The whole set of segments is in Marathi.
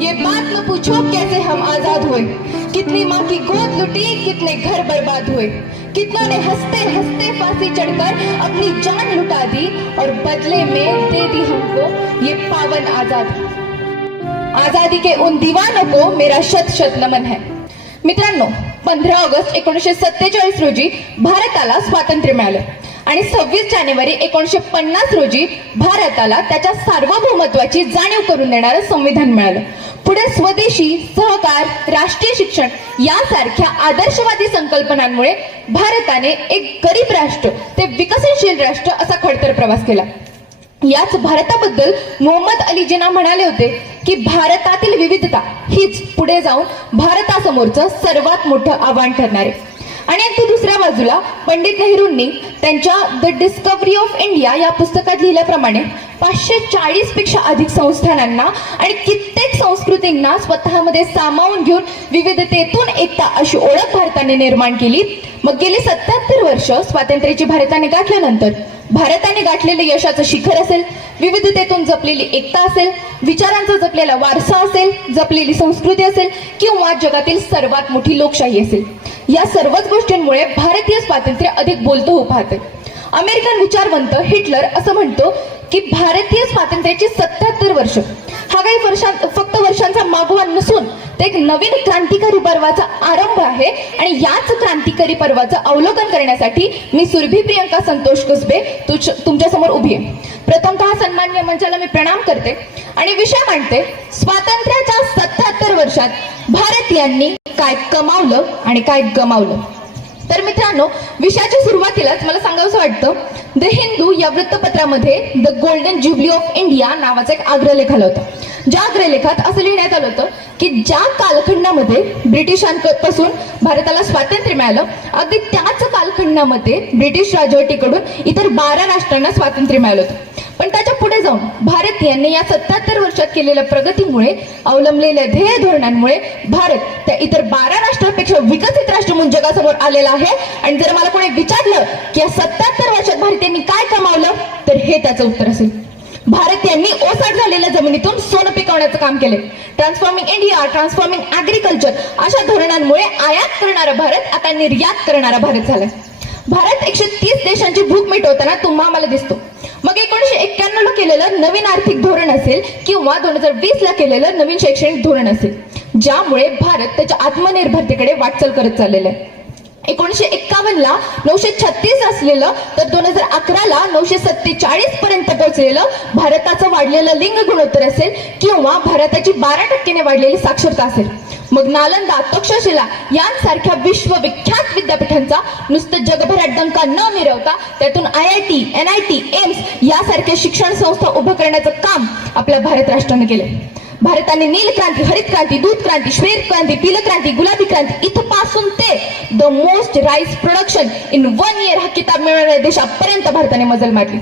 ये बात न पूछो कैसे हम आज़ाद हुए। कितनी माँ की गोद लुटी, कितने घर बर्बाद हुए। कितनों ने हँसते हँसते फांसी चढ़कर अपनी जान लुटा दी और बदले में दे दी हमको ये पावन आज़ादी। आज़ादी के उन दीवानों को मेरा शत शत नमन है। मित्रांनो पंधरा ऑगस्ट एकोणीसशे सत्तेचाळीस रोजी भारताला स्वातंत्र्य मिळालं आणि सव्वीस जानेवारी एकोणीसशे पन्नास रोजी भारताला त्याच्या सार्वभौमत्वाची जाणीव करून देणारं संविधान मिळालं. पुढे स्वदेशी सहकार राष्ट्रीय शिक्षण यासारख्या आदर्शवादी संकल्पनांमुळे भारताने एक गरीब राष्ट्र ते विकसनशील राष्ट्र असा खडतर प्रवास केला. याच भारताबद्दल मोहम्मद अली जिना म्हणाले होते की भारतातील विविधता हीच पुढे जाऊन भारतासमोरचं सर्वात मोठं आव्हान ठरणार आहे. आणि अगदी दुसऱ्या बाजूला पंडित नेहरूंनी त्यांच्या द डिस्कवरी ऑफ इंडिया या पुस्तकात लिहिल्याप्रमाणे पाचशे चाळीसपेक्षा अधिक संस्थानांना आणि कित्येक संस्कृतींना स्वतःमध्ये सामावून घेऊन विविधतेतून एकता अशी ओळख भारताने निर्माण केली. मग गेली सत्याहत्तर वर्ष स्वातंत्र्याची भारताने गाठल्यानंतर भारताने गाठलेलं यशाचं शिखर असेल विविधतेतून जपलेली एकता असेल विचारांचा जपलेला वारसा असेल जपलेली संस्कृती असेल किंवा जगातील सर्वात मोठी लोकशाही असेल. या सर्वच गोष्टींमुळे भारतीय स्वातंत्र्य अधिक बोलतो हो पाहते. अमेरिकन विचारवंत हिटलर असं म्हणतो की भारतीय स्वातंत्र्याची सत्याहत्तर वर्ष. हा काही वर्षां फक्त वर्षांचा मागोवा नसून ते एक नवीन क्रांतिकारी पर्वाचा आरंभ आहे आणि याच क्रांतिकारी पर्वाचं अवलोकन करण्यासाठी मी सुरभी प्रियंका संतोष कसबे तुमच्यासमोर उभी आहे. प्रथमतः सन्मान्य मंचाला मी प्रणाम करते आणि विषय मांडते. स्वातंत्र्याच्या सत्याहत्तर वर्षात भारतीयांनी काय कमावलं आणि काय गमावलं? तर मित्रांनो विषयाच्या सुरुवातीलाच मला सांगावंसं वाटतं द हिंदू या वृत्तपत्रामध्ये the golden jubilee of India नावाचा एक आग्रलेख आला होता. ज्या अग्रलेखात असं लिहिण्यात आलं होतं की ज्या कालखंडामध्ये ब्रिटिशांपासून भारताला स्वातंत्र्य मिळालं अगदी त्याच कालखंडामध्ये ब्रिटिश राजवटीकडून इतर बारा राष्ट्रांना स्वातंत्र्य मिळालं होतं. पण त्याच्या पुढे जाऊन भारतीयांनी या सत्याहत्तर वर्षात केलेल्या प्रगतीमुळे अवलंबलेल्या ध्येय धोरणांमुळे भारत त्या इतर बारा राष्ट्रांपेक्षा विकसित राष्ट्र म्हणून जगासमोर आलेला आहे. आणि जर मला कोणी विचारलं की या सत्याहत्तर वर्षात भारतीयांनी काय कमावलं तर हे त्याचं उत्तर असेल. भारत यांनी ओसाड झालेल्या जमिनीतून सोनं पिकवण्याचं काम केले ट्रान्सफॉर्मिंग इंडिया ट्रान्सफॉर्मिंग अॅग्रिकल्चर अशा धोरणांमुळे आयात करणारा भारत आता निर्यात करणारा भारत झालाय. भारत एकशे तीस देशांची भूक मिटवताना तुम्हा आम्हाला दिसतो. मग एकोणीशे एक्क्याण्णव ला केलेलं नवीन आर्थिक धोरण असेल किंवा दोन हजार वीस ला केलेलं नवीन शैक्षणिक धोरण असेल ज्यामुळे भारत त्याच्या आत्मनिर्भरतेकडे वाटचाल करत चाललेला आहे. एकोणीशे एक्कावन्न ला नऊशे छत्तीस असलेलं तर दोन हजार अकराला नऊशे सत्तेचाळीस पर्यंत पोहोचलेलं भारताचं वाढलेलं लिंग गुणोत्तर असेल किंवा भारताची बारा टक्क्याने वाढलेली साक्षरता असेल. मग नालंदा तक्षशिला यांसारख्या विश्वविख्यात विद्यापीठांचा नुसतं जगभरात डंका न मिरवता त्यातून I I T N I T AIIMS यासारख्या शिक्षण संस्था उभं करण्याचं काम आपल्या भारत राष्ट्राने केलं भारताने नील क्रांती हरित क्रांती दूध क्रांती श्वेत क्रांती पील क्रांती गुलाबी क्रांती इथपासून ते the most rice production in one year हा किताब मिळवणाऱ्या देशापर्यंत भारताने मजल मारली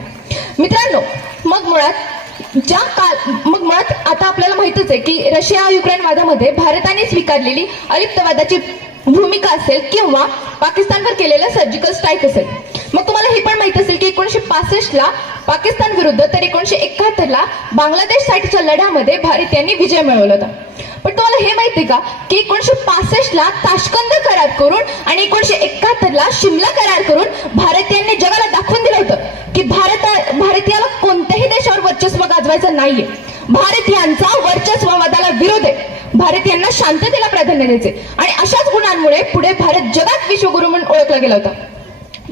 मित्रांनो मग मुळात ज्या काल मग मुळात आता आपल्याला माहितच आहे की रशिया युक्रेन वादामध्ये भारताने स्वीकारलेली अलिप्तवादाची भूमिका असेल किंवा पाकिस्तानवर केलेला सर्जिकल स्ट्राईक असेल. मग तुम्हाला हे पण माहीत असेल की पासष्ट ला पाकिस्तान विरुद्ध तर एकोणीशे एकाहत्तर ला बांगलादेश साठीच्या लढ्यामध्ये भारतीयांनी विजय मिळवला होता. पण तुम्हाला हे माहिती का? की एकोणीशे पासष्ट ला ताशकंद करार करून आणि एकोणीशे एकाहत्तर ला शिमला करार करून भारतीयांनी जगाला दाखवून दिलं होतं की भारत भारतीयाला कोणत्याही देशावर वर्चस्व गाजवायचं नाहीये. भारतीयांचा वर्चस्ववादाला विरोध आहे. भारतीयांना शांततेला प्राधान्य द्यायचे आणि अशाच गुणांमुळे पुढे भारत जगात विश्वगुरु म्हणून ओळखला गेला होता.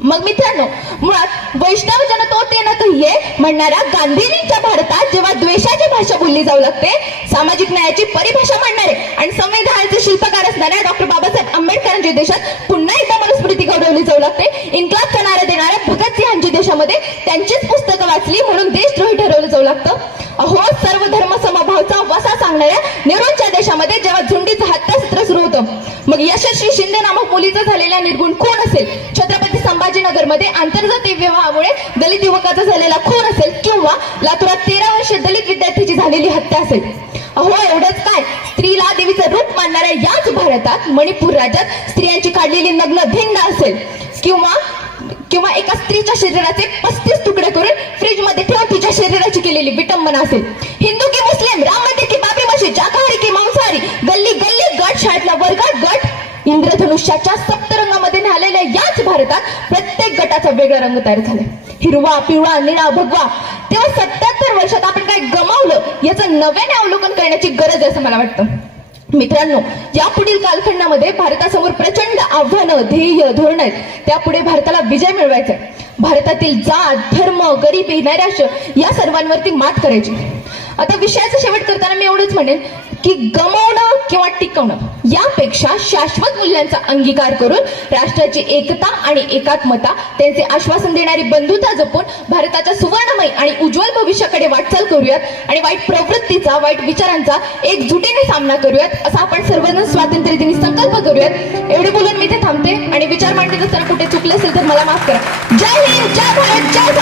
मग मित्रांनो मुळात वैष्णव जनतो ते न कहिये म्हणणाऱ्या गांधीजींच्या भारतात जेव्हा द्वेषाची भाषा बोलली जाऊ लागते सामाजिक न्यायाची परिभाषा मांडणारे आणि संविधानाचे शिल्पकार असणाऱ्या डॉक्टर बाबासाहेब आंबेडकरांच्या देशात पुन्हा एकदा मनुस्मृती गौरवली जाऊ लागते. इन्कलाब करणाऱ्या देणाऱ्या भगतसिंहांच्या देशामध्ये त्यांचीच पुस्तकं वाचली म्हणून देशद्रोही ठरवलं जाऊ लागतं. अहो सर्व धर्म समभावचा वसा सांगणाऱ्या नेहरूंच्या देशामध्ये जेव्हा झुंडीचं हत्यासत्र सुरू होतं मग यशस्वी शिंदे नामक मुलीचं झालेला निर्गुण कोण असेल? छत्रपती संभाजीनगरमध्ये आंतरजातीय विवाहामुळे दलित युवकाचा झालेला खून असेल किंवा लातूरात तेरा वर्ष दलित विद्यार्थ्याची झालेली हत्या असेल. अहो एवढंच काय? स्त्रीला देवीचं रूप मानणाऱ्या याच भारतात मणिपूर राज्यात स्त्रियांची काढलेली नग्न धिंड असेल. किंवा किंवा एका स्त्रीच्या शरीराचे पस्तीस तुकडे करून फ्रीजमध्ये ठेवून तिच्या शरीराची केलेली विटंबना असेल. हिंदू की मुस्लिम राम मंदिर की बाबरी मशीद जाकाहारी की मांसाहारी गल्ली गल्ली गट शाळेतला वर्गात गट इंद्रधनुष्याच्या सप्तर याच प्रत्येक गटाचा वेगळा रंग तयार झालाय. हिरवा पिवळा निळा भगवा. तेव्हा सत्याहत्तर वर्षात आपण काय गमावलं याचं नव्याने अवलोकन करण्याची गरज आहे असं मला वाटतं. मित्रांनो या पुढील कालखंडामध्ये भारतासमोर प्रचंड आव्हानं ध्येय धोरण आहेत. त्यापुढे भारताला विजय मिळवायचा आहे. भारतातील जात धर्म गरिबी नैराश्य या सर्वांवरती मात करायची. आता विषयाचा शेवट करताना मी एवढंच म्हणेन की गमवणं किंवा टिकवणं यापेक्षा शाश्वत मूल्यांचा अंगीकार करून राष्ट्राची एकता आणि एकात्मता त्यांचे आश्वासन देणारी बंधुता जपून भारताच्या सुवर्णमय आणि उज्ज्वल भविष्याकडे वाटचाल करूयात आणि वाईट प्रवृत्तीचा वाईट विचारांचा एकजुटीने सामना करूयात असा आपण सर्वजण स्वातंत्र्य दिनी संकल्प करूयात. एवढे बोलून मी ते थांबते आणि विचार मांडत असताना कुठे चुकले असेल तर मला माफ करा. जय हिंद जय भारत जय